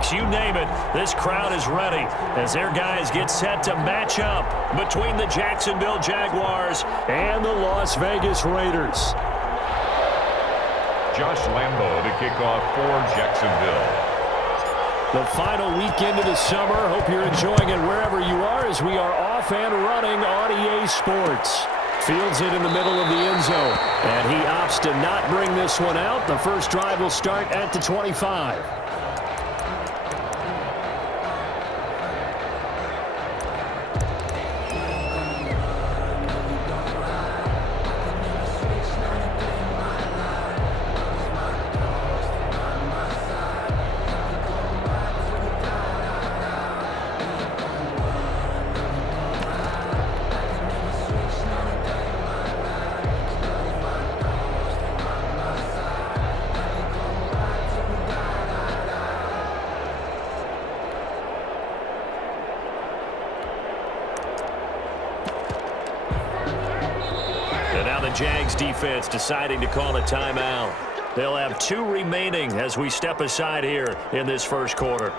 pancakes, you name it. This crowd is ready as their guys get set to match up between the Jacksonville Jaguars and the Las Vegas Raiders. Josh Lambo to kick off for Jacksonville. The final weekend of the summer. Hope you're enjoying it wherever you are as we are off and running on EA Sports. Fields it in the middle of the end zone, and he opts to not bring this one out. The first drive will start at the 25. Jags defense deciding to call a timeout. They'll have 2 remaining as we step aside here in this first quarter.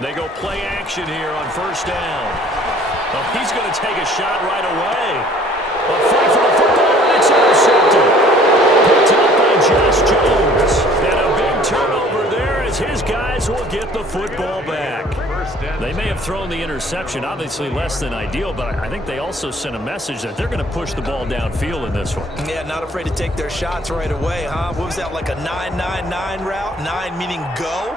They go play action here on first down. Oh, he's going to take a shot right away. A fight for the football, and it's intercepted. Picked up by Josh Jones. And a big turnover there as his guys will get the football back. They may have thrown the interception, obviously less than ideal, but I think they also sent a message that they're going to push the ball downfield in this one. Yeah, not afraid to take their shots right away, huh? What was that, like a 9-9-9 route? 9 meaning go?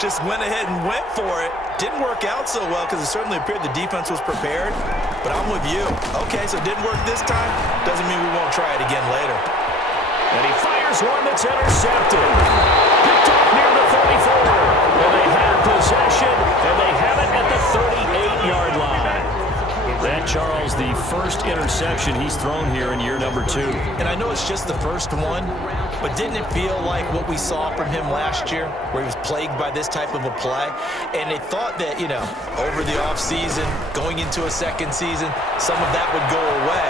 Just went ahead and went for it. Didn't work out so well because it certainly appeared the defense was prepared. But I'm with you. Okay, so it didn't work this time. Doesn't mean we won't try it again later. And he fires one that's intercepted. Picked up near the 34. And they have possession, and they have it at the 38-yard line. That, Charles, the first interception he's thrown here in year number 2. And I know it's just the first one, but didn't it feel like what we saw from him last year, where he was plagued by this type of a play? And they thought that, you know, over the offseason, going into a second season, some of that would go away.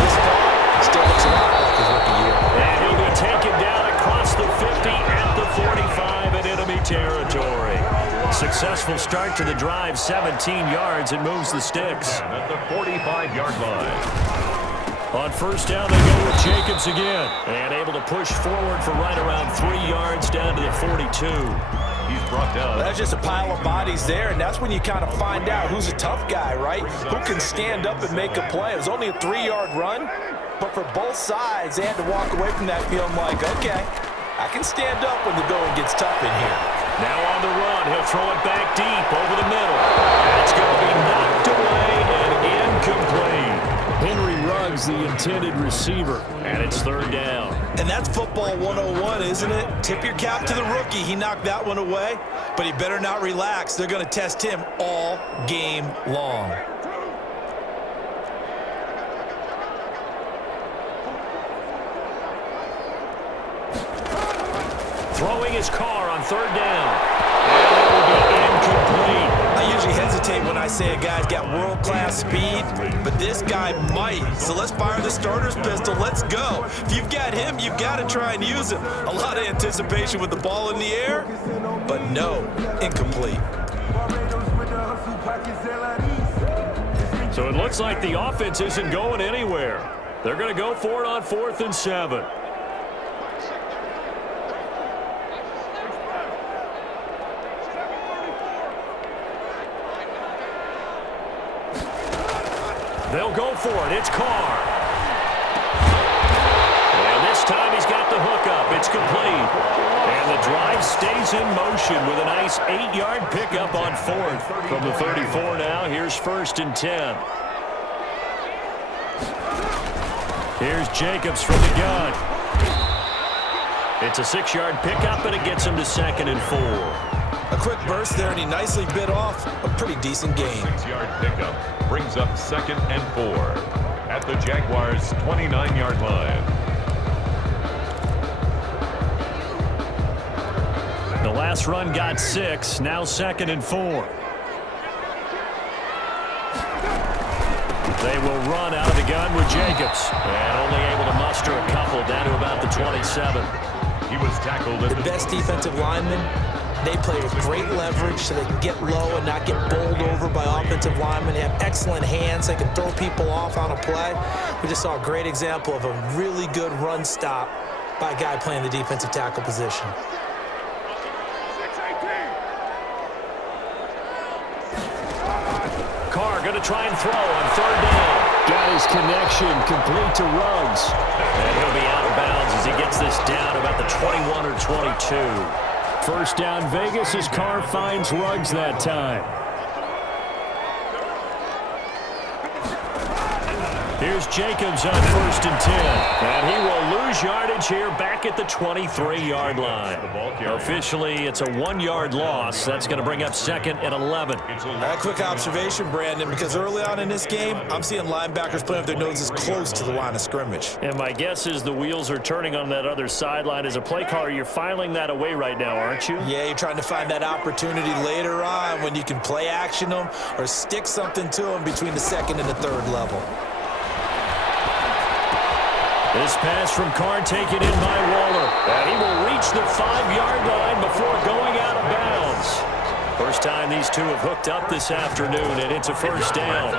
This far, still looks a lot like his rookie year. And he'll be taken down across the 50 at the 45 in enemy territory. Successful start to the drive, 17 yards, and moves the sticks. At the 45-yard line. On first down, they go with Jacobs again. And able to push forward for right around 3 yards down to the 42. He's brought down. That's just a pile of bodies there, and that's when you kind of find out who's a tough guy, right? Who can stand up and make a play. It was only a 3-yard run, but for both sides, they had to walk away from that feeling like, okay, I can stand up when the going gets tough in here. Now on the run, he'll throw it back deep over the middle. That's going to be knocked away and incomplete. Henry Ruggs, the intended receiver, and it's third down. And that's football 101, isn't it? Tip your cap to the rookie. He knocked that one away, but he better not relax. They're going to test him all game long. Throwing his car on third down. And it will be incomplete. I usually hesitate when I say a guy's got world-class speed, but this guy might. So let's fire the starter's pistol. Let's go. If you've got him, you've got to try and use him. A lot of anticipation with the ball in the air, but no, incomplete. So it looks like the offense isn't going anywhere. They're going to go for it on 4th and 7. They'll go for it. It's Carr. And this time he's got the hook up. It's complete. And the drive stays in motion with a nice 8-yard pickup on 4th. From the 34 now, here's 1st and 10. Here's Jacobs from the gun. It's a 6-yard pickup, and it gets him to 2nd and 4. A quick burst there, and he nicely bit off a pretty decent gain. 6-yard pickup brings up 2nd and 4 at the Jaguars' 29-yard line. The last run got 6, now 2nd and 4. They will run out of the gun with Jacobs. And only able to muster a couple down to about the 27. He was tackled at The best defensive linemen, they play with great leverage so they can get low and not get bowled over by offensive linemen. They have excellent hands. They can throw people off on a play. We just saw a great example of a really good run stop by a guy playing the defensive tackle position. Carr going to try and throw on third down. Got his connection complete to Ruggs. And he'll be out of bounds as he gets this down about the 21 or 22. First down Vegas as Carr finds Ruggs that time. Here's Jacobs on first and 10. And he will lose yardage here back at the 23-yard line. Officially, it's a 1-yard loss. That's going to bring up second and 11. A quick observation, Brandon, because early on in this game, I'm seeing linebackers playing with their noses close to the line of scrimmage. And my guess is the wheels are turning on that other sideline. As a play caller, you're filing that away right now, aren't you? Yeah, you're trying to find that opportunity later on when you can play action them or stick something to them between the second and the third level. This pass from Carr taken in by Waller. And he will reach the 5-yard line before going out of bounds. First time these two have hooked up this afternoon, and it's a first down.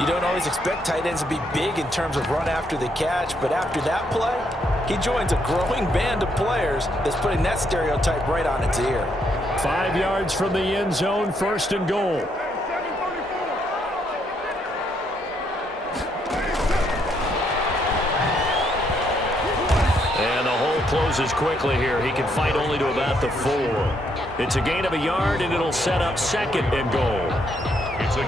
You don't always expect tight ends to be big in terms of run after the catch, but after that play, he joins a growing band of players that's putting that stereotype right on its ear. 5 yards from the end zone, first and goal. Closes quickly here. He can fight only to about the 4. It's a gain of a yard, and it'll set up second and goal.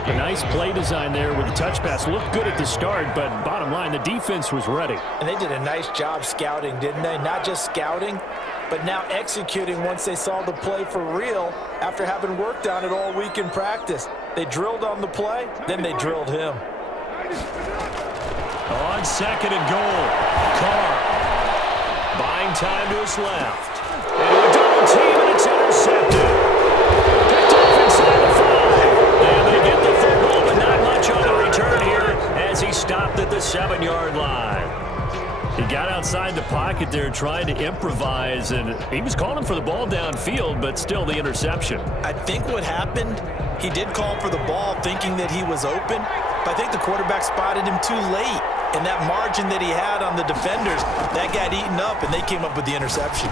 A nice play design there with the touch pass. Looked good at the start, but bottom line, the defense was ready. And they did a nice job scouting, didn't they? Not just scouting, but now executing once they saw the play for real after having worked on it all week in practice. They drilled on the play, then they drilled him. On second and goal, Carr. Buying time to his left. And a double team, and it's intercepted. Picked off inside the 5. And they get the football, but not much on the return here as he stopped at the 7-yard line. He got outside the pocket there trying to improvise, and he was calling for the ball downfield, but still the interception. I think what happened, he did call for the ball thinking that he was open, but I think the quarterback spotted him too late. And that margin that he had on the defenders, that got eaten up, and they came up with the interception.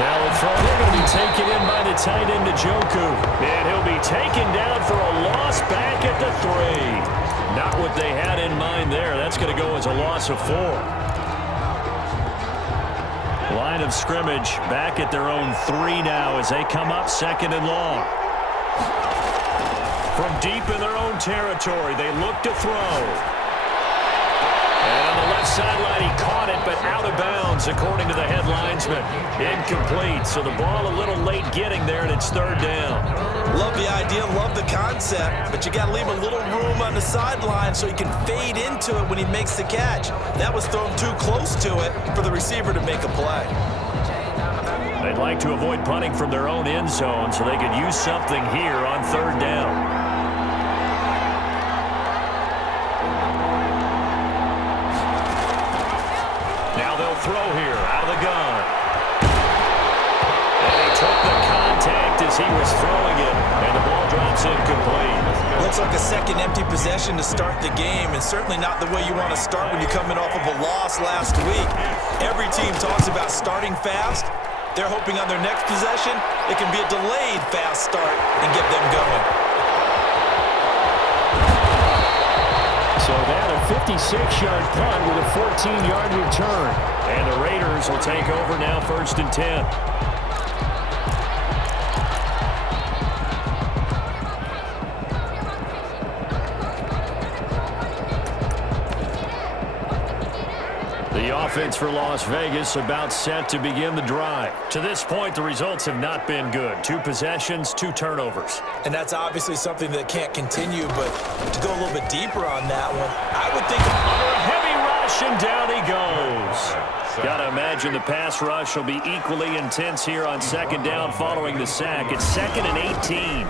Now the throw, they're going to be taken in by the tight end, Njoku. And he'll be taken down for a loss back at the 3. Not what they had in mind there. That's going to go as a loss of 4. Line of scrimmage back at their own 3 now as they come up second and long. From deep in their own territory, they look to throw. And on the left sideline, he caught it, but out of bounds, according to the head linesman. Incomplete, so the ball a little late getting there, and it's third down. Love the idea, love the concept, but you got to leave a little room on the sideline so he can fade into it when he makes the catch. That was thrown too close to it for the receiver to make a play. They'd like to avoid punting from their own end zone so they could use something here on third down. Throw here out of the gun. And he took the contact as he was throwing it, and the ball drops incomplete. Looks like a second empty possession to start the game, and certainly not the way you want to start when you're coming off of a loss last week. Every team talks about starting fast. They're hoping on their next possession it can be a delayed fast start and get them going. So that a 56-yard punt with a 14-yard return. And the Raiders will take over now, first and 10. The offense for Las Vegas about set to begin the drive. To this point, the results have not been good. 2 possessions, 2 turnovers. And that's obviously something that can't continue, but to go a little bit deeper on that one, I would think under a heavy rush, and down he goes. Got to imagine the pass rush will be equally intense here on second down following the sack. It's second and 18.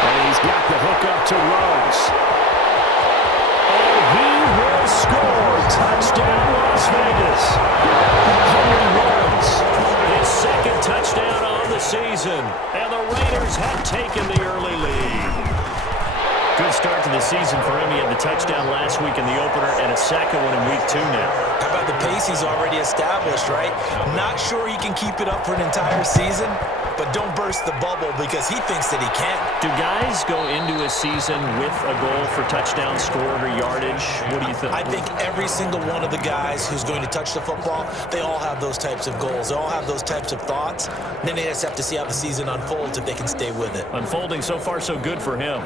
And he's He's got the hook up to Ruggs. And he will score. Touchdown, Las Vegas. Henry Ruggs, his second touchdown on the season. And the Raiders have taken the early lead. Good start to the season for him. He had the touchdown last week in the opener and a second one in week 2 now. How about the pace he's already established, right? Not sure he can keep it up for an entire season, but don't burst the bubble because he thinks that he can. Do guys go into a season with a goal for touchdown scored or yardage? What do you think? I think every single one of the guys who's going to touch the football, they all have those types of goals. They all have those types of thoughts. Then they just have to see how the season unfolds if they can stay with it. Unfolding so far so good for him.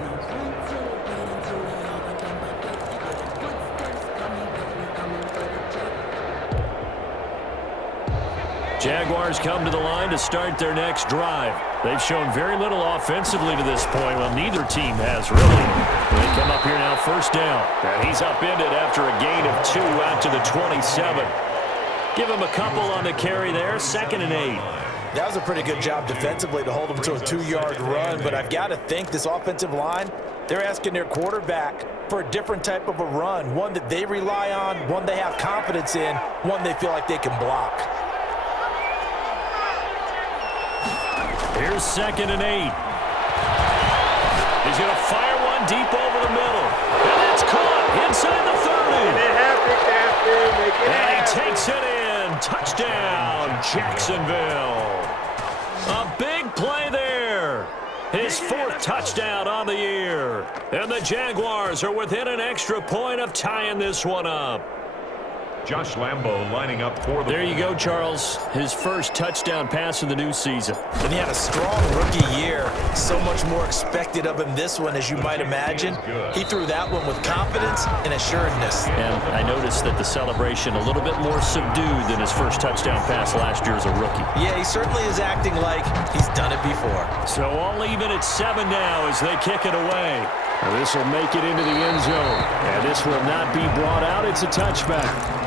Jaguars come to the line to start their next drive. They've shown very little offensively to this point. Well, neither team has really. They come up here now, first down. And he's upended after a gain of 2 out to the 27. Give him a couple on the carry there, 2nd and 8. That was a pretty good job defensively to hold him to a 2-yard run, but I've got to think this offensive line, they're asking their quarterback for a different type of a run, one that they rely on, one they have confidence in, one they feel like they can block. Here's 2nd and 8. He's going to fire one deep over the middle. And it's caught inside the 30. And he takes it in. Touchdown, Jacksonville. A big play there. His 4th touchdown on the year. And the Jaguars are within an extra point of tying this one up. Josh Lambo lining up for the... There you go, Charles. His first touchdown pass of the new season. And he had a strong rookie year. So much more expected of him this one, as you might imagine. He threw that one with confidence and assuredness. And I noticed that the celebration a little bit more subdued than his first touchdown pass last year as a rookie. Yeah, he certainly is acting like he's done it before. So all even at 7 now as they kick it away. Well, this will make it into the end zone. And this will not be brought out. It's a touchback.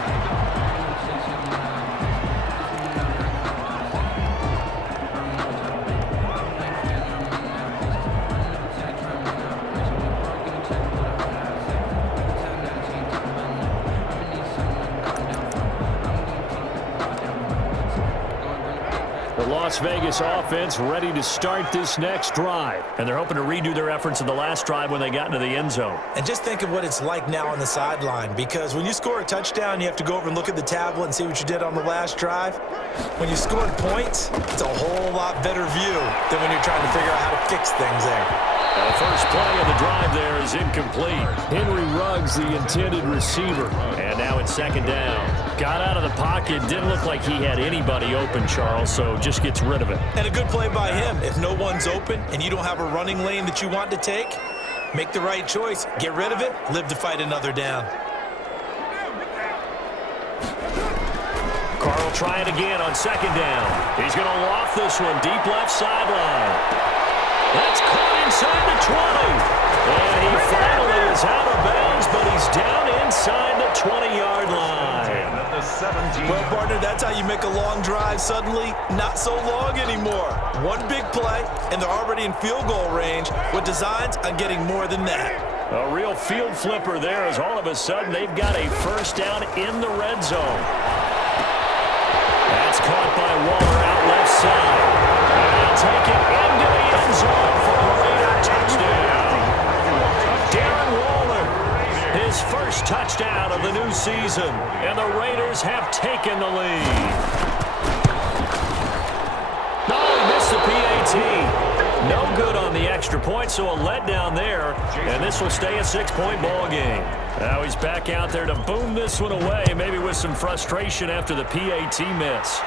Las Vegas offense ready to start this next drive. And they're hoping to redo their efforts in the last drive when they got into the end zone. And just think of what it's like now on the sideline, because when you score a touchdown, you have to go over and look at the tablet and see what you did on the last drive. When you scored points, it's a whole lot better view than when you're trying to figure out how to fix things there. The first play of the drive there is incomplete. Henry Ruggs, the intended receiver. And now it's 2nd down. Got out of the pocket. Didn't look like he had anybody open, Charles, so just gets rid of it. And a good play by him. If no one's open and you don't have a running lane that you want to take, make the right choice. Get rid of it. Live to fight another down. Carr will try it again on 2nd down. He's going to loft this one deep left sideline. That's caught inside the 20. And he finally is out of bounds, but he's down inside the 20-yard line. Well, partner, that's how you make a long drive suddenly not so long anymore. One big play, and they're already in field goal range with designs on getting more than that. A real field flipper there as all of a sudden they've got a first down in the red zone. That's caught by Waller out left side. And they'll take it into the end zone for a Raider touchdown. Darren Waller, his first touchdown of the new season. And the Raiders have taken the lead. No, he missed the PAT. No good on the extra point, so a letdown there. And this will stay a 6-point ball game. Now he's back out there to boom this one away, maybe with some frustration after the PAT miss.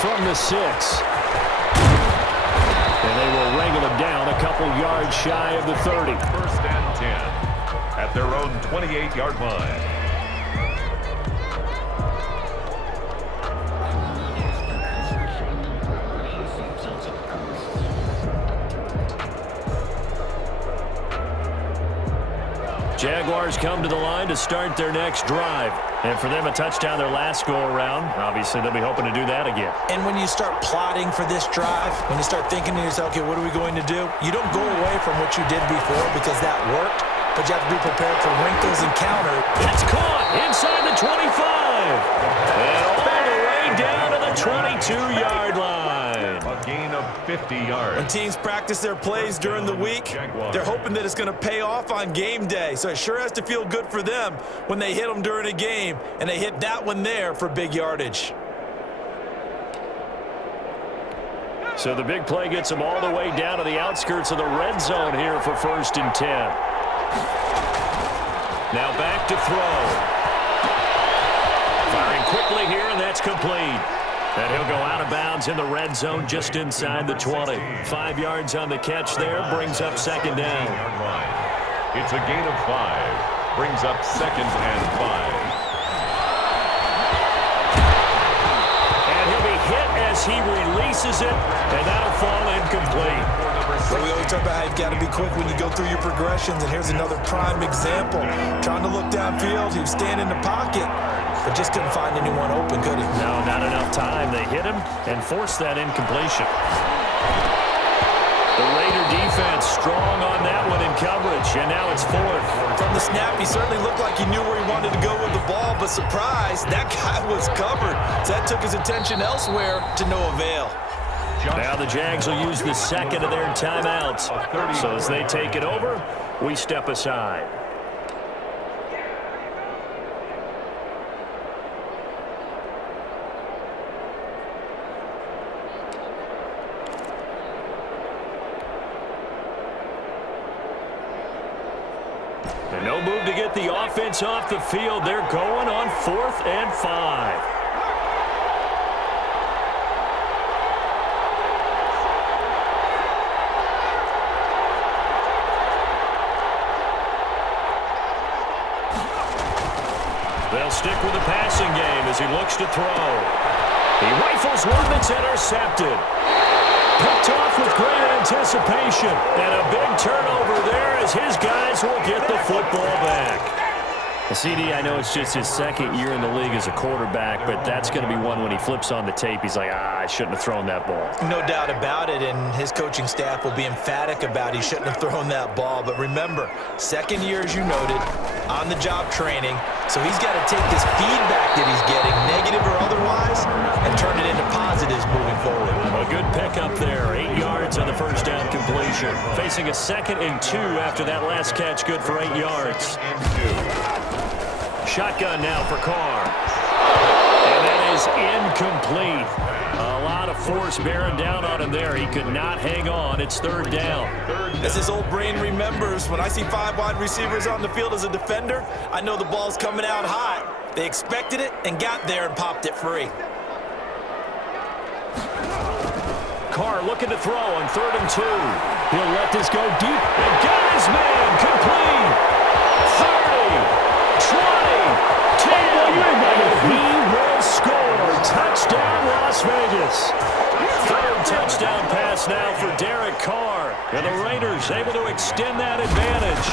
From the 6. And they will wrangle him down a couple yards shy of the 30. 1st and 10 at their own 28-yard line. Jaguars come to the line to start their next drive. And for them, a touchdown their last go-around. Obviously, they'll be hoping to do that again. And when you start plotting for this drive, when you start thinking to yourself, okay, what are we going to do? You don't go away from what you did before because that worked, but you have to be prepared for wrinkles and counter. It's caught inside the 25. And all the way down to the 22-yard line. A gain of 50 yards. When teams practice their plays during the week, they're hoping that it's going to pay off on game day. So it sure has to feel good for them when they hit them during a game, and they hit that one there for big yardage. So the big play gets them all the way down to the outskirts of the red zone here for 1st and 10. Now back to throw. Firing quickly here, and that's complete. And he'll go out of bounds in the red zone just inside the 20. 5 yards on the catch there, brings up 2nd down. It's a gain of 5. Brings up 2nd and 5. And he'll be hit as he releases it, and that'll fall incomplete. So we always talk about how you've got to be quick when you go through your progressions, and here's another prime example. Trying to look downfield, he was standing in the pocket, but just couldn't find anyone open, could he? No, not enough time. They hit him and forced that incompletion. The Raider defense strong on that one in coverage, and now it's 4th. From the snap, he certainly looked like he knew where he wanted to go with the ball, but surprise, that guy was covered. So that took his attention elsewhere to no avail. Now the Jags will use the second of their timeouts. So as they take it over, we step aside. And no move to get the offense off the field. They're going on 4th and 5. They'll stick with the passing game as he looks to throw. He rifles one that's intercepted. Picked off with great anticipation. And a big turnover there as his guys will get the football back. CD, I know it's just his 2nd year in the league as a quarterback, but that's going to be one when he flips on the tape. He's like, I shouldn't have thrown that ball. No doubt about it, and his coaching staff will be emphatic about he shouldn't have thrown that ball. But remember, 2nd year, as you noted, on-the-job training, so he's got to take this feedback that he's getting, negative or otherwise, and turn it into positives moving forward. A good pickup there, 8 yards on the 1st down completion. Facing a 2nd and 2 after that last catch, good for 8 yards. Shotgun now for Carr. And that is incomplete. A lot of force bearing down on him there. He could not hang on. It's 3rd down. As his old brain remembers, when I see 5 wide receivers on the field as a defender, I know the ball's coming out hot. They expected it and got there and popped it free. Carr looking to throw on 3rd and 2. He'll let this go deep and got his man complete. 30. 20, 10, he will score. Touchdown, Las Vegas. 3rd touchdown pass now for Derek Carr. And the Raiders able to extend that advantage.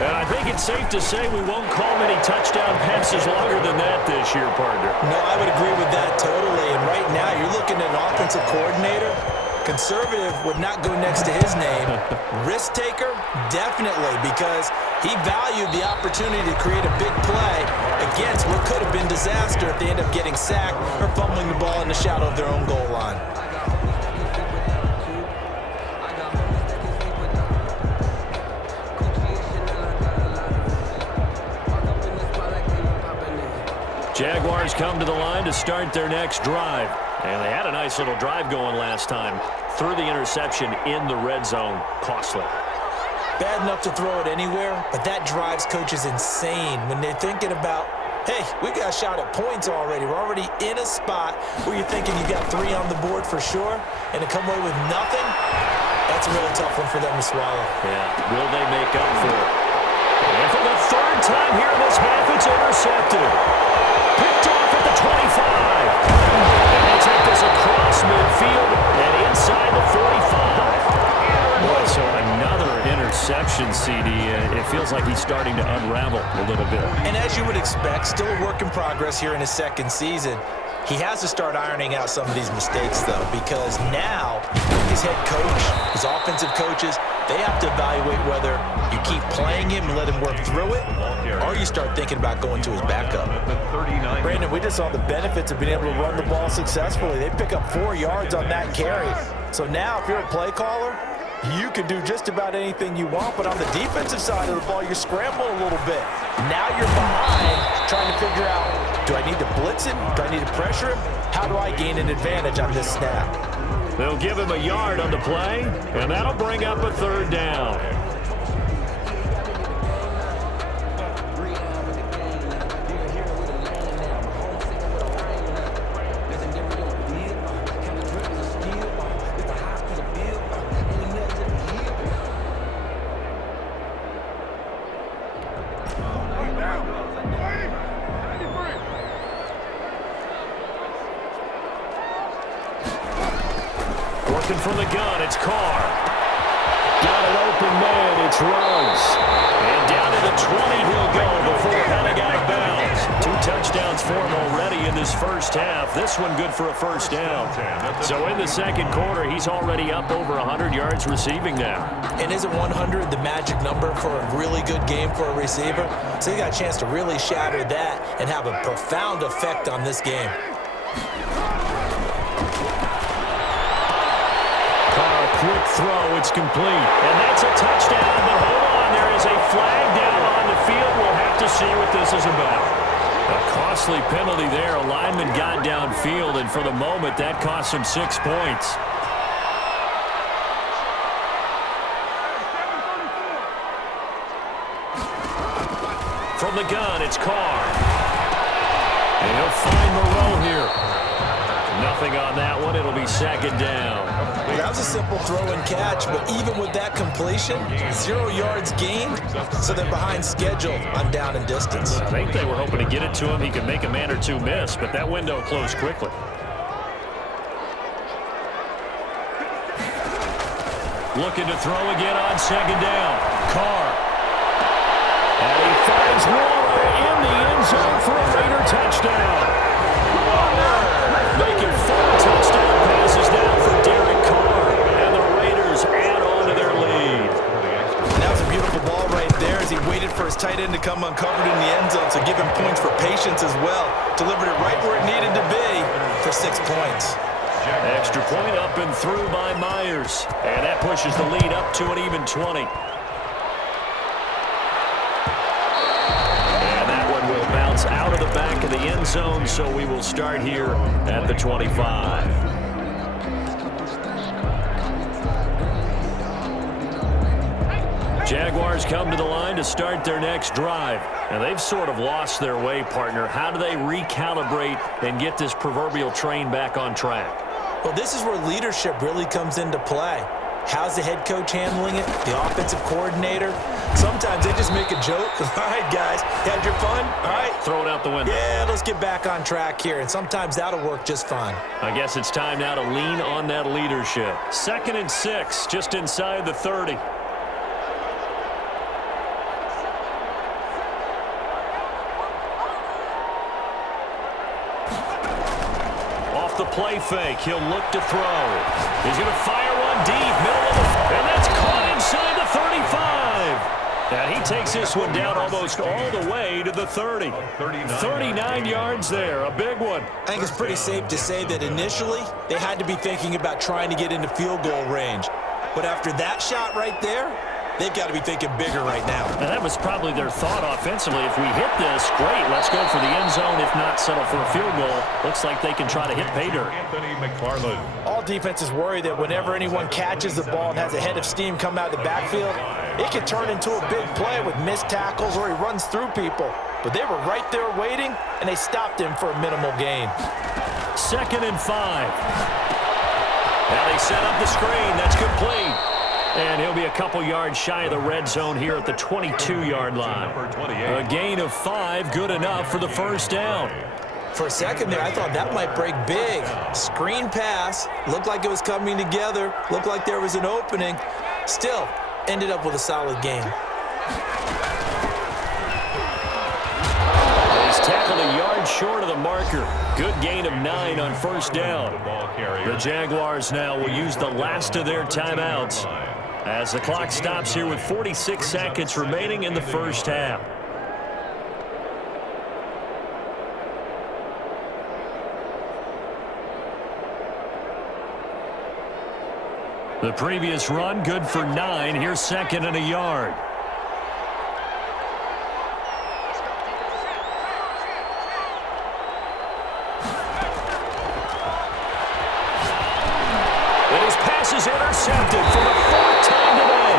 And I think it's safe to say we won't call many touchdown passes longer than that this year, partner. No, I would agree with that totally. And right now, you're looking at an offensive coordinator. Conservative would not go next to his name. Risk taker, definitely, because he valued the opportunity to create a big play against what could have been disaster if they end up getting sacked or fumbling the ball in the shadow of their own goal line. Jaguars come to the line to start their next drive. And they had a nice little drive going last time. Threw the interception in the red zone. Costly. Bad enough to throw it anywhere, but that drives coaches insane when they're thinking about, hey, we got a shot at points already. We're already in a spot where you're thinking you got 3 on the board for sure, and to come away with nothing, that's a really tough one for them to swallow. Yeah, will they make up for it? And for the 3rd time here in this half, it's intercepted. Picked off at the 25. And they take this across midfield and inside the 45. Boy, so another interception. receptions, CD. It feels like he's starting to unravel a little bit. And as you would expect, still a work in progress here in his second season. He has to start ironing out some of these mistakes, though, because now his head coach, his offensive coaches, they have to evaluate whether you keep playing him and let him work through it, or you start thinking about going to his backup. Brandon, we just saw the benefits of being able to run the ball successfully. They pick up 4 yards on that carry. So now if you're a play caller, you can do just about anything you want, but on the defensive side of the ball, you're scrambling a little bit. Now you're behind trying to figure out, do I need to blitz him? Do I need to pressure him? How do I gain an advantage on this snap? They'll give him a yard on the play, and that'll bring up a third down. From the gun, it's Carr. Got an open man, it's Ruggs. And down to the 20 he'll go before heading out of bounds. 2 touchdowns for him already in this first half. This one good for a first down. So in the second quarter, he's already up over 100 yards receiving now. And isn't 100 the magic number for a really good game for a receiver? So he got a chance to really shatter that and have a profound effect on this game. Quick throw, it's complete. And that's a touchdown, but hold on, there is a flag down on the field. We'll have to see what this is about. A costly penalty there. A lineman got downfield, and for the moment, that cost him 6 points. From the gun, it's Carr. And he'll find Moreau here. Nothing on that one. It'll be second down. That was a simple throw and catch, but even with that completion, 0 yards gained, so they're behind schedule on down and distance. I think they were hoping to get it to him. He could make a man or two miss, but that window closed quickly. Looking to throw again on second down. Carr. And he finds Waller in the end zone for a Raider touchdown. Making 4 touchdown passes now for Derek Carr. And the Raiders add on to their lead. And that was a beautiful ball right there as he waited for his tight end to come uncovered in the end zone, so give him points for patience as well. Delivered it right where it needed to be for 6 points. Extra point up and through by Myers. And that pushes the lead up to an even 20. Out of the back of the end zone, so we will start here at the 25. Jaguars come to the line to start their next drive. And they've sort of lost their way, partner. How do they recalibrate and get this proverbial train back on track? Well, this is where leadership really comes into play. How's the head coach handling it? The offensive coordinator? Sometimes they just make a joke. All right, guys, you had your fun? All right. Throw it out the window. Yeah, let's get back on track here. And sometimes that'll work just fine. I guess it's time now to lean on that leadership. 2nd and 6, just inside the 30. Off the play fake, he'll look to throw. He's going to fire one deep, middle of the, and that's caught inside the 35. And he takes this one down almost all the way to the 30. 39 yards there, a big one. I think it's pretty safe to say that initially they had to be thinking about trying to get into field goal range. But after that shot right there, they've got to be thinking bigger right now. And that was probably their thought offensively. If we hit this, great, let's go for the end zone. If not, settle for a field goal. Looks like they can try to hit pay dirt. Anthony McFarland. All defenses worry that whenever anyone catches the ball and has a head of steam come out of the backfield, it can turn into a big play with missed tackles or he runs through people. But they were right there waiting, and they stopped him for a minimal gain. 2nd and 5. Now they set up the screen. That's complete. And he'll be a couple yards shy of the red zone here at the 22-yard line. A gain of 5, good enough for the first down. For a second there, I thought that might break big. Screen pass, looked like it was coming together, looked like there was an opening. Still, ended up with a solid game. He's tackled a yard short of the marker. Good gain of 9 on first down. The Jaguars now will use the last of their timeouts as the clock stops here with 46 seconds remaining in the first half. The previous run good for 9. Here's 2nd and a yard. And his pass is intercepted for the 4th time today.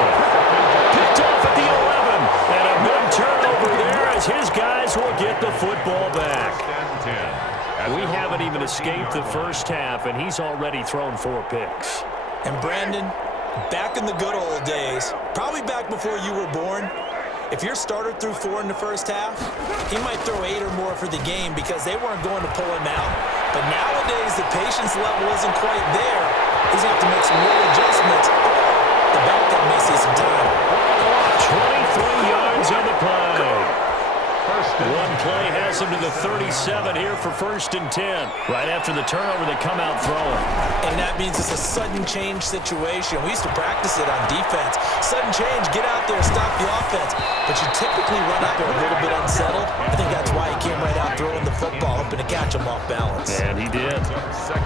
Picked off at the 11. And a good turnover there as his guys will get the football back. We haven't even escaped the first half, and he's already thrown 4 picks. And Brandon, back in the good old days, probably back before you were born, if your starter threw 4 in the first half, he might throw 8 or more for the game because they weren't going to pull him out. But nowadays, the patience level isn't quite there. He's going to have to make some real adjustments. The backup may see some time. 23 yards on the play. One play has him to the 37 here for 1st and 10. Right after the turnover, they come out throwing. And that means it's a sudden change situation. We used to practice it on defense. Sudden change, get out there, stop the offense. But you typically run out there a little bit unsettled. I think that's why he came right out throwing the football, hoping to catch him off balance. And he did.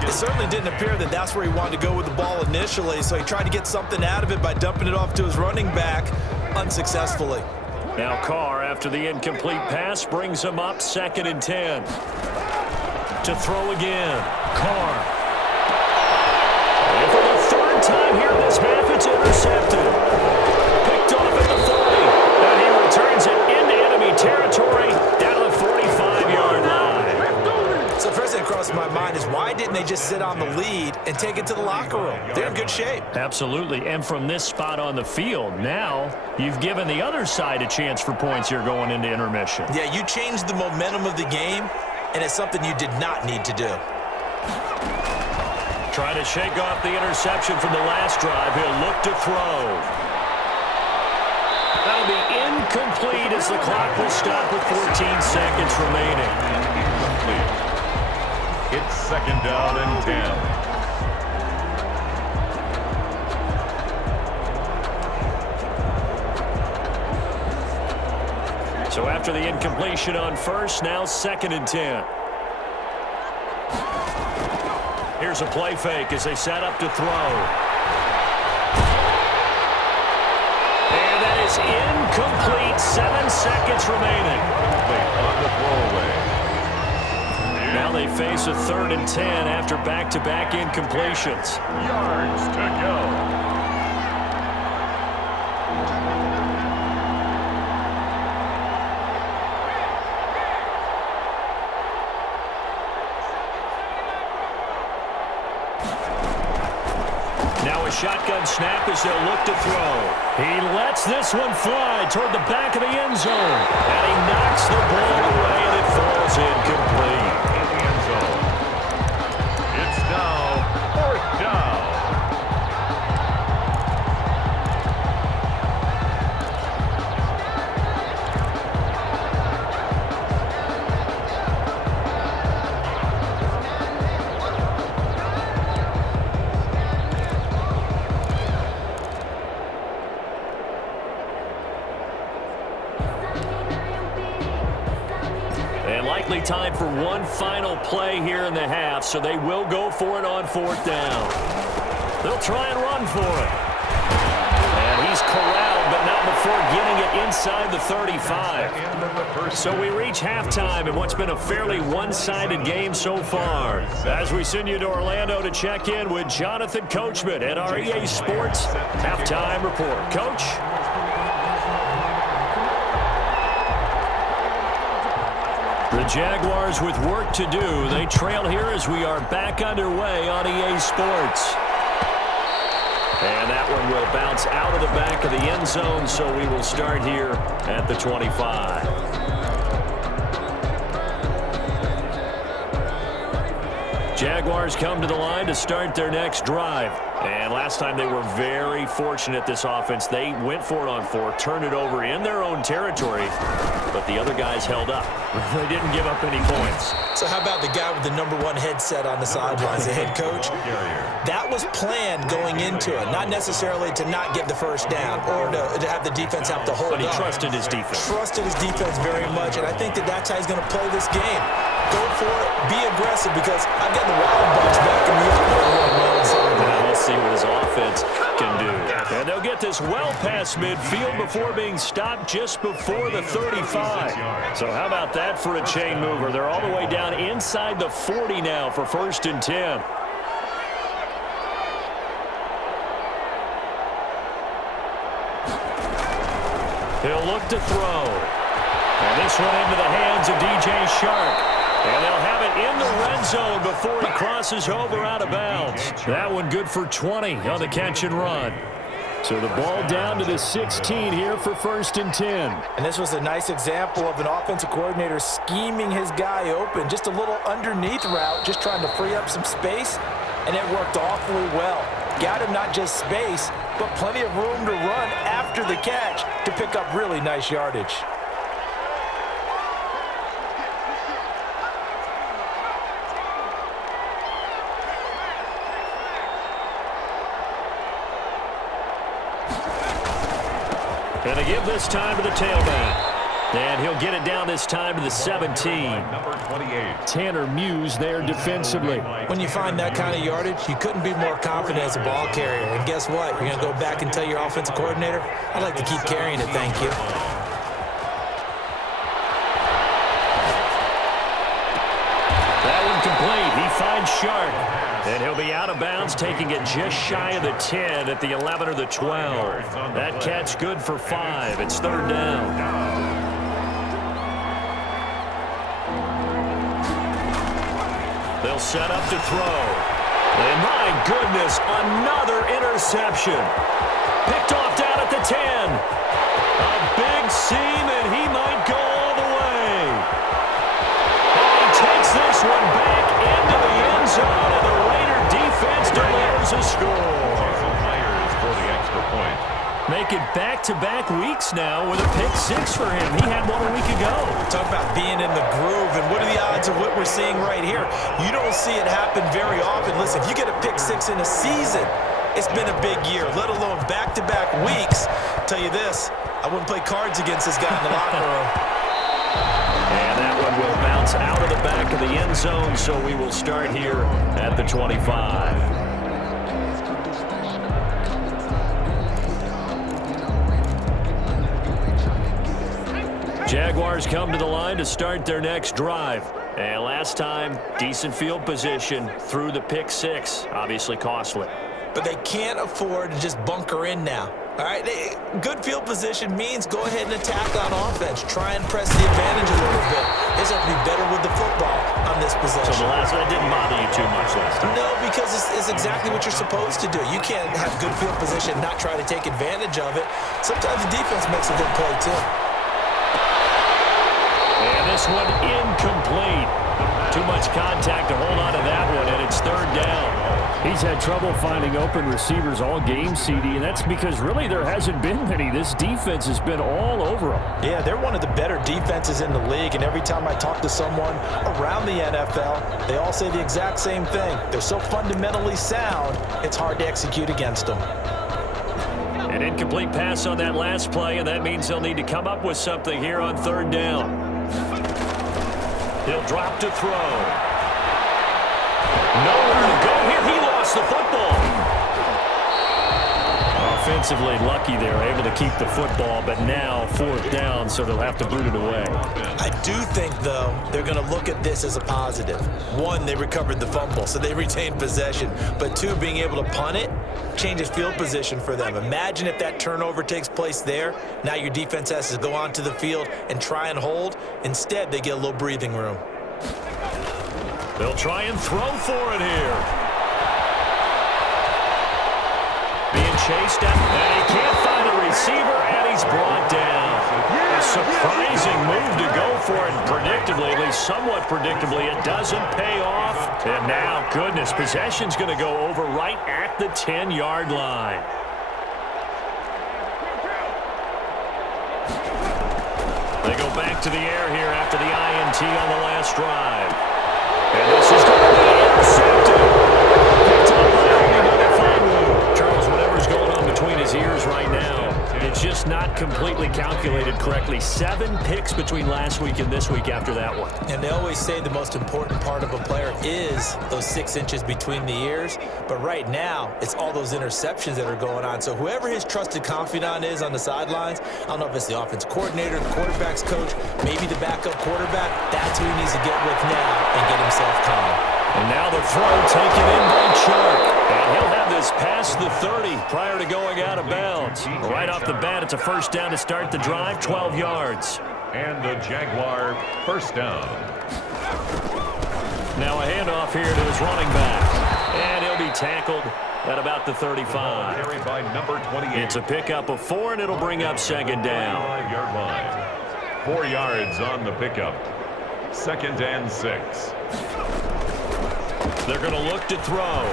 It certainly didn't appear that that's where he wanted to go with the ball initially, so he tried to get something out of it by dumping it off to his running back unsuccessfully. Now Carr, after the incomplete pass, brings him up 2nd and 10. To throw again. Carr. And for the 3rd time here this half, it's intercepted. Picked off at the 40. And he returns it into enemy territory down to the 45-yard line. So the first thing that crossed my mind is why didn't they just sit on the lead and take it to the locker room? They're in good shape. Absolutely. And from this spot on the field, now you've given the other side a chance for points here going into intermission. Yeah, you changed the momentum of the game, and it's something you did not need to do. Trying to shake off the interception from the last drive. He'll look to throw. That'll be incomplete as the clock will stop with 14 seconds remaining. It's 2nd down and 10. So after the incompletion on first, now 2nd and 10. Here's a play fake as they set up to throw. And that is incomplete. 7 seconds remaining. On the throwaway. Now they face a 3rd and 10 after back-to-back incompletions. Yards to go. Now a shotgun snap as they'll look to throw. He lets this one fly toward the back of the end zone. And he knocks the ball away, and it falls incomplete. It's now 4th down. And likely time for one final play here in the half, so they will go for it on 4th down. They'll try and run for it. And he's corralled, but not before getting it inside the 35. So we reach halftime in what's been a fairly one-sided game so far. As we send you to Orlando to check in with Jonathan Coachman at our EA Sports Halftime Report. Coach? The Jaguars with work to do. They trail here as we are back underway on EA Sports. And that one will bounce out of the back of the end zone, so we will start here at the 25. Jaguars come to the line to start their next drive. And last time they were very fortunate, this offense. They went for it on 4, turned it over in their own territory, but the other guys held up. They didn't give up any points. So how about the guy with the #1 headset on the sidelines, the head coach? That was planned going into it, not necessarily to not get the first down or to have the defense have to hold But he up. trusted his defense. Trusted his defense very much, and I think that's how he's going to play this game. Go for it, be aggressive, because I've got the Wild Bucks back in the Now we'll see what his offense can do. And they'll get this well past midfield before being stopped just before the 35. So how about that for a chain mover? They're all the way down inside the 40 now for 1st and 10. He'll look to throw. And this one into the hands of DJ Shark. And they'll have it in the red zone before he crosses over out of bounds. That one good for 20 on the catch and run. So the ball down to the 16 here for 1st and 10. And this was a nice example of an offensive coordinator scheming his guy open. Just a little underneath route, just trying to free up some space, and it worked awfully well. Got him not just space, but plenty of room to run after the catch to pick up really nice yardage. And they give this time to the tailback. And he'll get it down this time to the 17. Number 28. Tanner Muse there defensively. When you find that kind of yardage, you couldn't be more confident as a ball carrier. And guess what? You're going to go back and tell your offensive coordinator, I'd like to keep carrying it, thank you. That one complete. He finds Shark. And he'll be out of bounds, taking it just shy of the 10 at the 11 or the 12. That catch good for 5. It's 3rd down. They'll set up to throw. And my goodness, another interception. Picked off down at the 10. A big seam, and he might go all the way. And he takes this one back into the end zone, and the Raider defense delivers a score. Jason Myers for the extra point. Make it back-to-back weeks now with a pick-6 for him. He had one a week ago. Talk about being in the groove, and what are the odds of what we're seeing right here? You don't see it happen very often. Listen, if you get a pick-6 in a season, it's been a big year, let alone back-to-back weeks. Tell you this, I wouldn't play cards against this guy in the locker room. And that one will bounce out of the back of the end zone, so we will start here at the 25. Jaguars come to the line to start their next drive. And last time, decent field position through the pick-6. Obviously costly. But they can't afford to just bunker in now. All right, good field position means go ahead and attack on offense. Try and press the advantage a little bit. They just have to be better with the football on this possession. So the last one didn't bother you too much last time? No, because it's exactly what you're supposed to do. You can't have good field position, not try to take advantage of it. Sometimes the defense makes a good play too. And this one incomplete. Too much contact to hold on to that one, and it's 3rd down. He's had trouble finding open receivers all game, CD, and that's because really there hasn't been many. This defense has been all over them. Yeah, they're one of the better defenses in the league, and every time I talk to someone around the NFL, they all say the exact same thing. They're so fundamentally sound, it's hard to execute against them. An incomplete pass on that last play, and that means they'll need to come up with something here on 3rd down. He'll drop to throw. Nowhere to go here. He lost the football. Offensively lucky they were able to keep the football, but now 4th down, so they'll have to boot it away. I do think, though, they're going to look at this as a positive. 1, they recovered the fumble, so they retained possession. But 2, being able to punt it changes field position for them. Imagine if that turnover takes place there. Now your defense has to go onto the field and try and hold. Instead, they get a little breathing room. They'll try and throw for it here. Being chased down, and he can't find a receiver, and he's brought down. A surprising move to go for it predictably, at least somewhat predictably. It doesn't pay off. And now, goodness, possession's going to go over right at the 10-yard line. They go back to the air here after the INT on the last drive. And this is going to be intercepted. Picked up by Only Famu. Charles, whatever's going on between his ears right now, it's just not completely calculated correctly. 7 picks between last week and this week after that one. And they always say the most important part of a player is those 6 inches between the ears. But right now, it's all those interceptions that are going on. So whoever his trusted confidant is on the sidelines, I don't know if it's the offensive coordinator, the quarterback's coach, maybe the backup quarterback, that's who he needs to get with now and get himself calm. And now the throw taken in by Chark. And he'll have this past the 30 prior to going out of bounds. Right off the bat, it's a first down to start the drive, 12 yards. And the Jaguar first down. Now a handoff here to his running back. And he'll be tackled at about the 35. Carried by number 28. It's a pickup of 4, and it'll bring up second down. 5-yard line. 4 yards on the pickup. 2nd and 6. They're going to look to throw.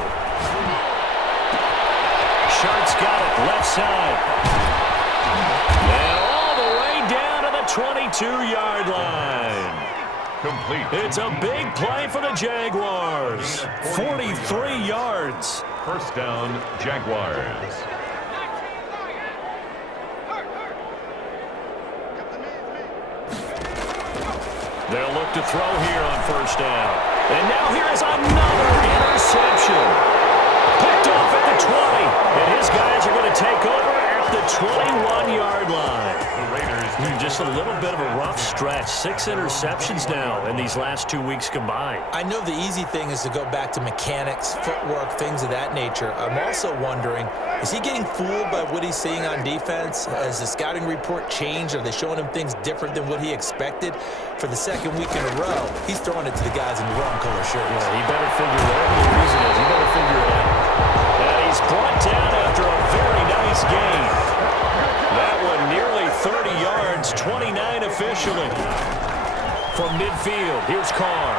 Shark's got it, left side. And all the way down to the 22-yard line. Complete. It's a big play for the Jaguars. 43 yards. First down, Jaguars. They'll look to throw here on first down. And now here is another interception. Picked off at the 20. And his guys are going to take over at the 21-yard line. The Raiders. Just a little bit of a rough stretch. 6 interceptions now in these last 2 weeks combined. I know the easy thing is to go back to mechanics, footwork, things of that nature. I'm also wondering, is he getting fooled by what he's seeing on defense? Has the scouting report changed? Are they showing him things different than what he expected? For the 2nd week in a row, he's throwing it to the guys in the wrong color shirts. Yeah, he better figure whatever the reason is. He better figure it out. And he's brought down after a very nice gain. That one nearly 30 yards, 29 officially. From midfield, here's Carr.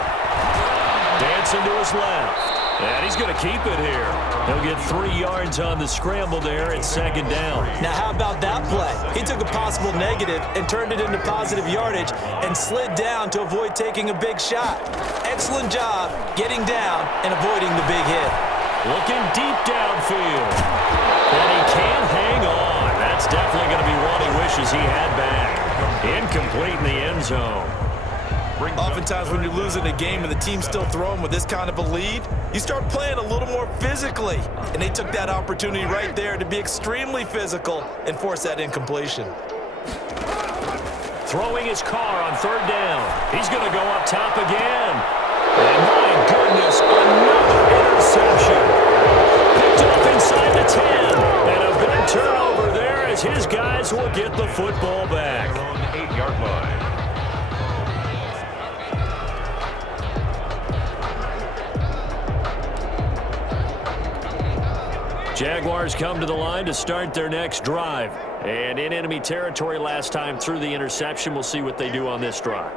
Dancing to his left. And he's going to keep it here. He'll get 3 yards on the scramble there at second down. Now, how about that play? He took a possible negative and turned it into positive yardage and slid down to avoid taking a big shot. Excellent job getting down and avoiding the big hit. Looking deep downfield. And he can't hang on. That's definitely going to be one he wishes he had back. Incomplete in the end zone. Oftentimes when you're losing a game and the team's still throwing with this kind of a lead, you start playing a little more physically. And they took that opportunity right there to be extremely physical and force that incompletion. Throwing his car on third down. He's going to go up top again. And my goodness, another interception. Picked up inside the 10. And a big turnover there as his guys will get the football back. On the 8-yard line. Jaguars come to the line to start their next drive. And in enemy territory last time through the interception. We'll see what they do on this drive.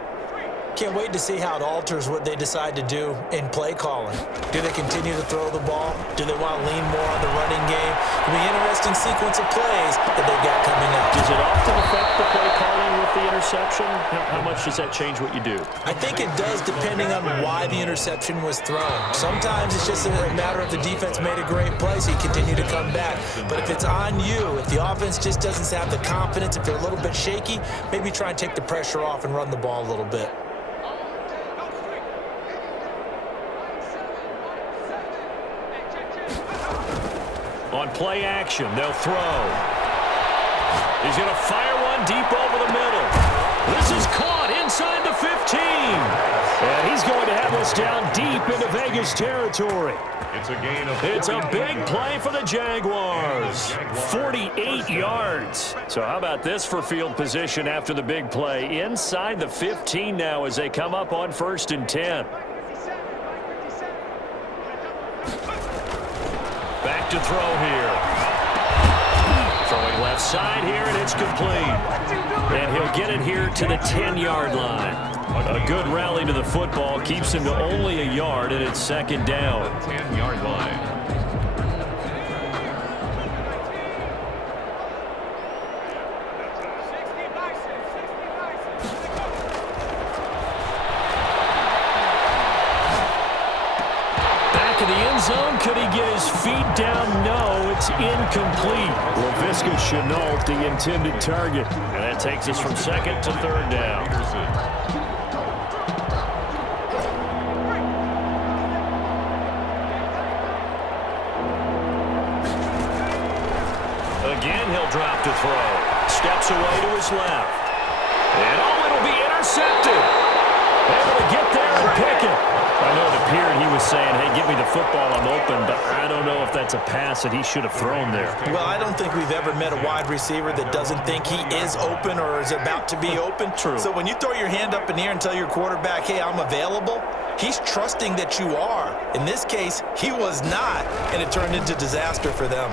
Can't wait to see how it alters what they decide to do in play calling. Do they continue to throw the ball? Do they want to lean more on the running game? It'll be an interesting sequence of plays that they've got coming up. Does it often affect the play calling with the interception? How much does that change what you do? I think it does depending on why the interception was thrown. Sometimes it's just a matter of the defense made a great play, so you continue to come back. But if it's on you, if the offense just doesn't have the confidence, if they're a little bit shaky, maybe try and take the pressure off and run the ball a little bit. On play action, they'll throw. He's going to fire one deep over the middle. This is caught inside the 15. And he's going to have this down deep into Vegas territory. It's a gain of 49. It's a big yards. play for the Jaguars. 48 yards. So how about this for field position after the big play? Inside the 15 now as they come up on 1st and 10. Back to throw here. Throwing left side here, and it's complete. And he'll get it here to the 10-yard line. A good rally to the football keeps him to only a yard, and it's second down. 10-yard line. To the end zone. Could he get his feet down? No, it's incomplete. Laviska Shenault, the intended target. And that takes us from second to third down. Again, he'll drop to throw. Steps away to his left. And it'll be intercepted. Able to get there and pick it. I know it appeared he was saying, hey, give me the football, I'm open, but I don't know if that's a pass that he should have thrown there. Well, I don't think we've ever met a wide receiver that doesn't think he is open or is about to be open. True. So when you throw your hand up in the air and tell your quarterback, hey, I'm available, he's trusting that you are. In this case, he was not, and it turned into disaster for them.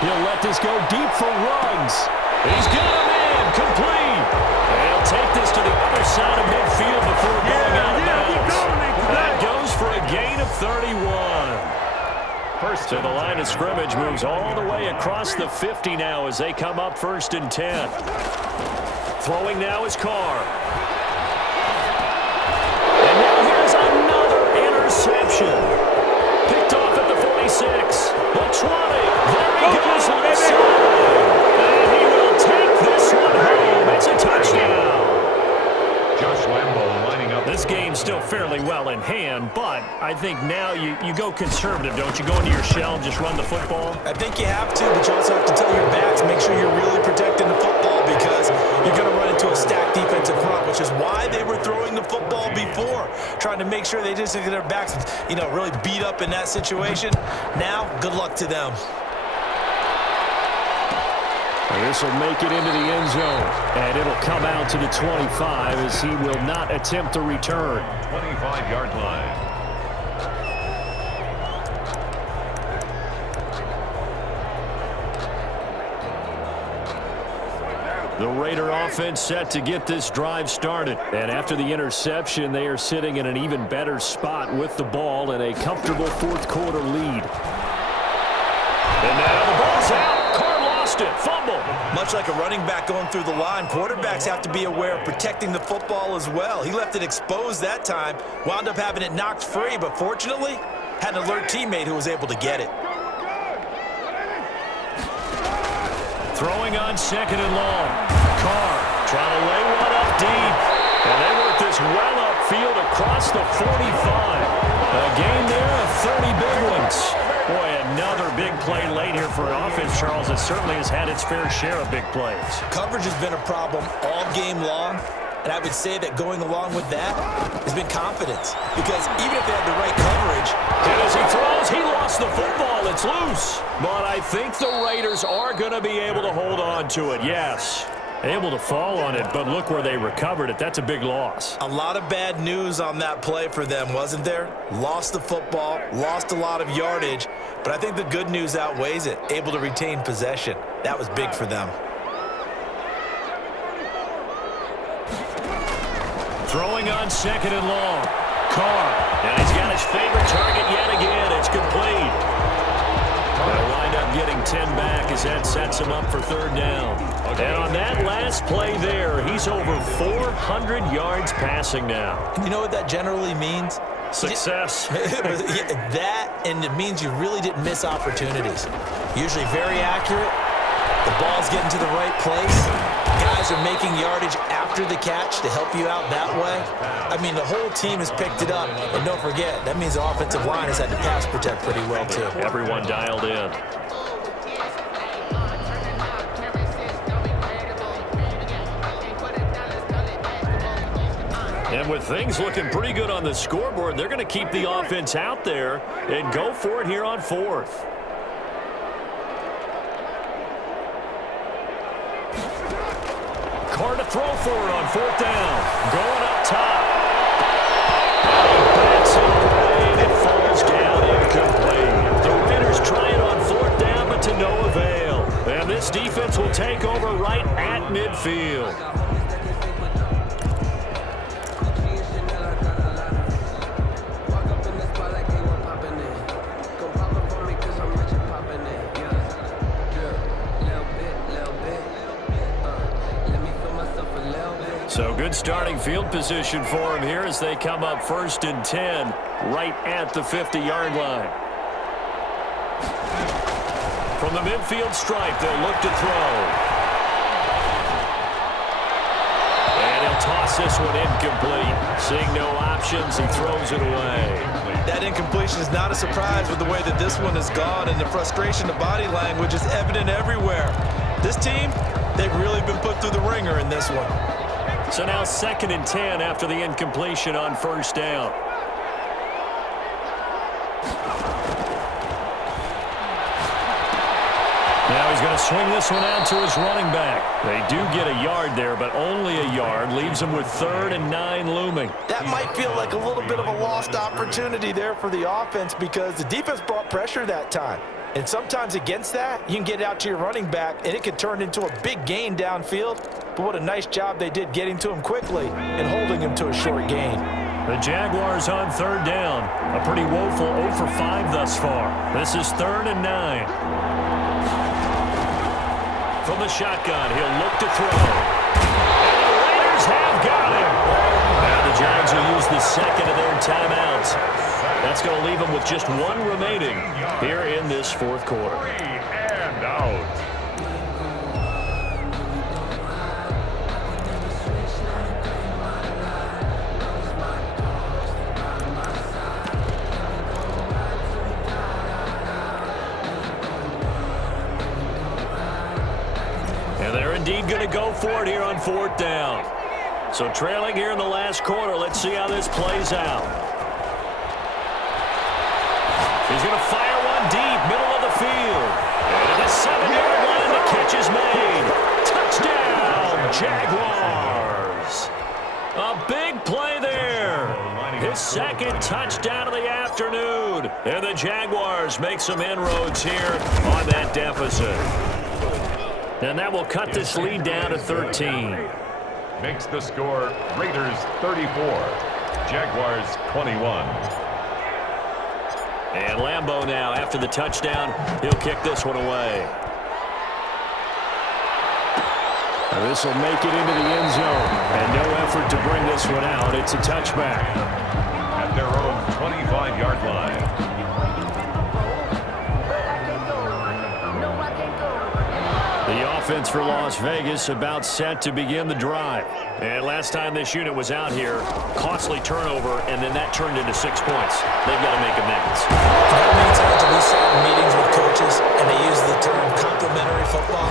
He'll let this go deep for Ruggs. He's got a man, complete. They'll take this to the other side of midfield before going out of bounds. That goes for a gain of 31. First to the line of scrimmage, moves all the way across the 50 now as they come up 1st and 10. Throwing now is Carr. And now here's another interception. Picked off at the 46. The 20. There he goes left side. And he will take this one home. It's a touchdown. Josh Lambo lining up. This game's still fairly well in hand, but I think now you go conservative, don't you? Go into your shell and just run the football? I think you have to, but you also have to tell your backs, make sure you're really protecting the football because you're going to run into a stacked defensive front, which is why they were throwing the football before, trying to make sure they just get their backs, really beat up in that situation. Now, good luck to them. This will make it into the end zone, and it'll come out to the 25 as he will not attempt to return. 25-yard line. The Raider offense set to get this drive started. And after the interception, they are sitting in an even better spot with the ball and a comfortable fourth-quarter lead. And now the ball's out. Carr lost it. Fumble. Much like a running back going through the line, quarterbacks have to be aware of protecting the football as well. He left it exposed that time, wound up having it knocked free, but fortunately, had an alert teammate who was able to get it. Throwing on 2nd and long. Carr trying to lay one up deep. And they work this well upfield across the 45. A gain there of 30 big ones. Boy, another big play late here for an offense, Charles, that certainly has had its fair share of big plays. Coverage has been a problem all game long, and I would say that going along with that has been confidence. Because even if they had the right coverage, and as he throws, he lost the football. It's loose. But I think the Raiders are going to be able to hold on to it, yes. Able to fall on it, but look where they recovered it. That's a big loss. A lot of bad news on that play for them, wasn't there? Lost the football, lost a lot of yardage, but I think the good news outweighs it. Able to retain possession. That was big for them. Throwing on 2nd and long. Carr, and he's got his favorite target yet again. It's complete. They'll wind up getting 10 back as that sets him up for 3rd down. And on that last play there, he's over 400 yards passing now. You know what that generally means? Success. That, and it means you really didn't miss opportunities. Usually very accurate. The ball's getting to the right place. Guys are making yardage after the catch to help you out that way. I mean, the whole team has picked it up. And don't forget, that means the offensive line has had to pass protect pretty well, too. Everyone dialed in. And with things looking pretty good on the scoreboard, they're going to keep the offense out there and go for it here on 4th. Carr to throw for it on 4th down. Going up top. And he bats it away, and it falls down incomplete. The Raiders trying on 4th down, but to no avail. And this This defense will take over right at midfield. So good starting field position for him here as they come up 1st and 10 right at the 50-yard line. From the midfield stripe, they'll look to throw. And he'll toss this one incomplete. Seeing no options, he throws it away. That incompletion is not a surprise with the way that this one has gone, and the frustration, the body language is evident everywhere. This team, they've really been put through the ringer in this one. So now 2nd and 10 after the incompletion on 1st down. Now he's going to swing this one out to his running back. They do get a yard there, but only a yard. Leaves him with 3rd and 9 looming. That might feel like a little bit of a lost opportunity there for the offense because the defense brought pressure that time. And sometimes against that, you can get out to your running back, and it can turn into a big gain downfield. But what a nice job they did getting to him quickly and holding him to a short gain. The Jaguars on 3rd down. A pretty woeful 0 for 5 thus far. This is 3rd and 9. From the shotgun, he'll look to throw. And the Raiders have got him. Now the Jags will use the 2nd of their timeouts. That's going to leave them with just 1 remaining here in this 4th quarter. 3 and out. And they're indeed going to go for it here on 4th down. So trailing here in the last quarter, let's see how this plays out. He's going to fire one deep, middle of the field. And at the 7-yard line, the catch is made. Touchdown, Jaguars. A big play there. His 2nd touchdown of the afternoon. And the Jaguars make some inroads here on that deficit. And that will cut this lead down to 13. Makes the score Raiders 34, Jaguars 21. And Lambeau now, after the touchdown, he'll kick this one away. This will make it into the end zone. And no effort to bring this one out. It's a touchback. At their own 25-yard line. The offense for Las Vegas about set to begin the drive. And last time this unit was out here, costly turnover, and then that turned into 6 points. They've got to make amends. How many times have we sat in meetings with coaches and they use the term complementary football?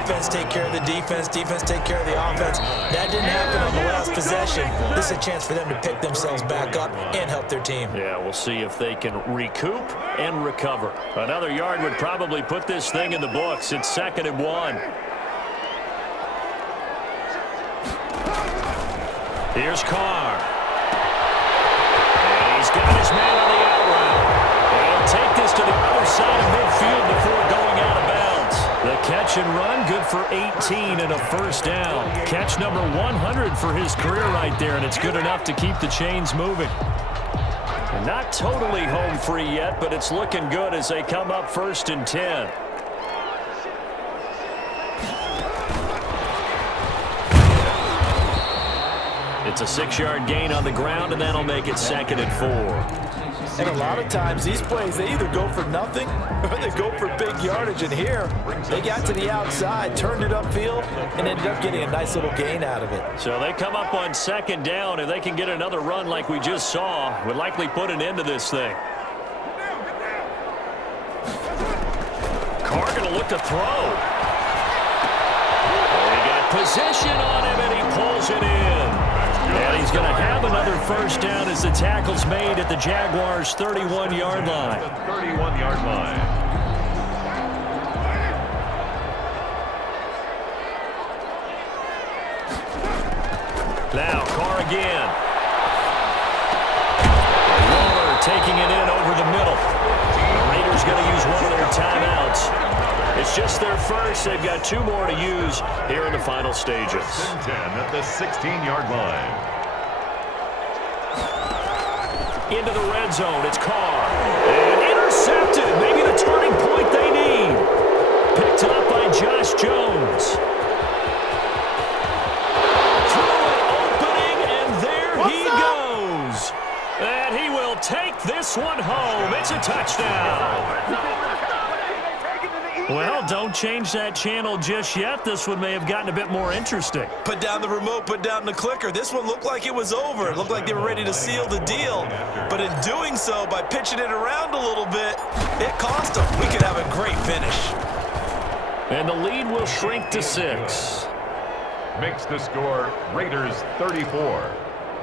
Offense take care of the defense, defense take care of the offense. That didn't happen on the last possession. This is a chance for them to pick themselves back up and help their team. Yeah, we'll see if they can recoup and recover. Another yard would probably put this thing in the books. It's 2nd and 1. Here's Carr. And he's got his man on the out route. And he'll take this to the other side of midfield before going out of bounds. The catch and run, good for 18 and a 1st down. Catch number 100 for his career right there, and it's good enough to keep the chains moving. And not totally home free yet, but it's looking good as they come up 1st and 10. It's a 6-yard gain on the ground, and that'll make it 2nd and 4. And a lot of times these plays, they either go for nothing or they go for big yardage. And here, they got to the outside, turned it upfield, and ended up getting a nice little gain out of it. So they come up on 2nd down, and they can get another run like we just saw. Would likely put an end to this thing. Carr going to look to throw. He got position on him, and he pulls it in. And he's going to have another 1st down as the tackle's made at the Jaguars' 31-yard line. 31-yard line. Now, Carr again. Waller taking it in over the middle. The Raiders Raiders going to use one of their timeouts. It's just their first. They've got 2 more to use here in the final stages. 10 at the 16-yard line. Into the red zone. It's Carr. And intercepted. Maybe the turning point they need. Picked up by Josh Jones. Through an opening, and there he goes. And he will take this one home. It's a touchdown. Well, don't change that channel just yet. This one may have gotten a bit more interesting. Put down the remote, put down the clicker. This one looked like it was over. It looked like they were ready to seal the deal. But in doing so, by pitching it around a little bit, it cost them. We could have a great finish. And the lead will shrink to 6. Makes the score Raiders 34,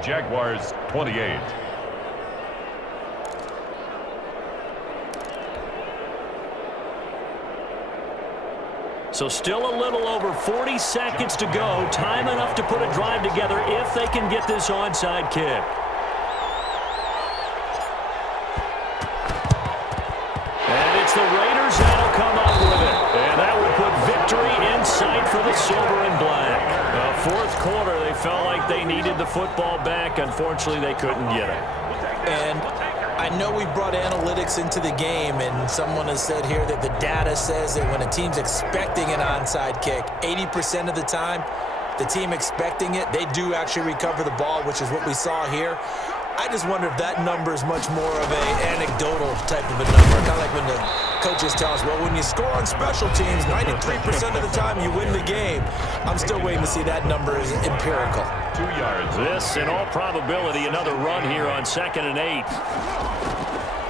Jaguars 28. So still a little over 40 seconds to go. Time enough to put a drive together if they can get this onside kick. And it's the Raiders that'll come up with it. And that will put victory in sight for the silver and black. Fourth quarter, they felt like they needed the football back. Unfortunately, they couldn't get it. And I know we brought analytics into the game, and someone has said here that the data says that when a team's expecting an onside kick, 80% of the time, the team expecting it, they do actually recover the ball, which is what we saw here. I just wonder if that number is much more of an anecdotal type of a number. Kind of like when the coaches tell us, well, when you score on special teams, 93% of the time you win the game. I'm still waiting to see that number is empirical. 2 yards. This, in all probability, another run here on 2nd and 8.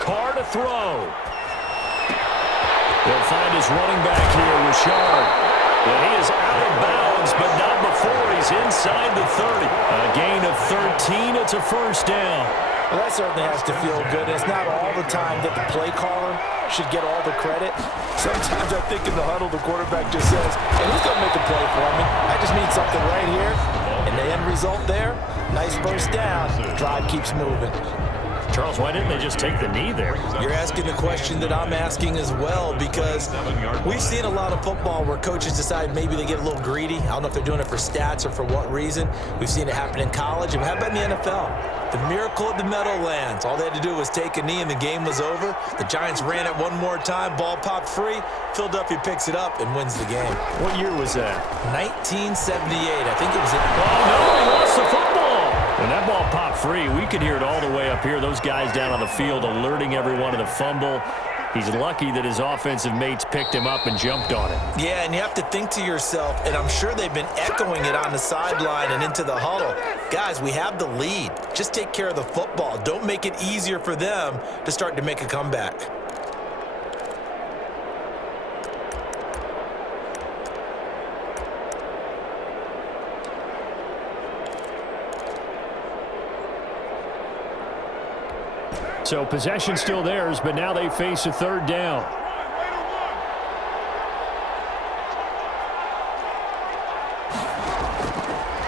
Carr to throw. They'll find his running back here, Richard. And he is out of bounds, but not before he's inside the 30. A gain of 13. It's a first down. Well, that certainly has to feel good. It's not all the time that the play caller should get all the credit. Sometimes I think in the huddle, the quarterback just says, hey, who's going to make a play for me? I just need something right here. And the end result there, nice first down. Drive keeps moving. Charles, why didn't they just take the knee there? You're asking the question that I'm asking as well, because we've seen a lot of football where coaches decide maybe they get a little greedy. I don't know if they're doing it for stats or for what reason. We've seen it happen in college, and how about in the NFL? The miracle of the Meadowlands. All they had to do was take a knee, and the game was over. The Giants ran it one more time. Ball popped free. Philadelphia picks it up and wins the game. What year was that? 1978. I think it was in... Oh, no, he lost the football. When that ball popped free, we could hear it all the way up here. Those guys down on the field alerting everyone of the fumble. He's lucky that his offensive mates picked him up and jumped on it. Yeah, and you have to think to yourself, and I'm sure they've been echoing it on the sideline and into the huddle. Guys, we have the lead. Just take care of the football. Don't make it easier for them to start to make a comeback. So possession still theirs, but now they face a third down.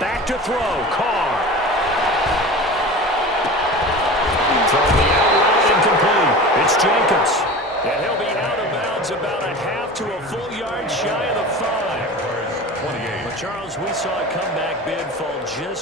Back to throw. Carr. Throwing the out route incomplete. It's Jacobs. And he'll be out of bounds about a half to a full yard shy of the 5. 28. But Charles, we saw a comeback bid fall just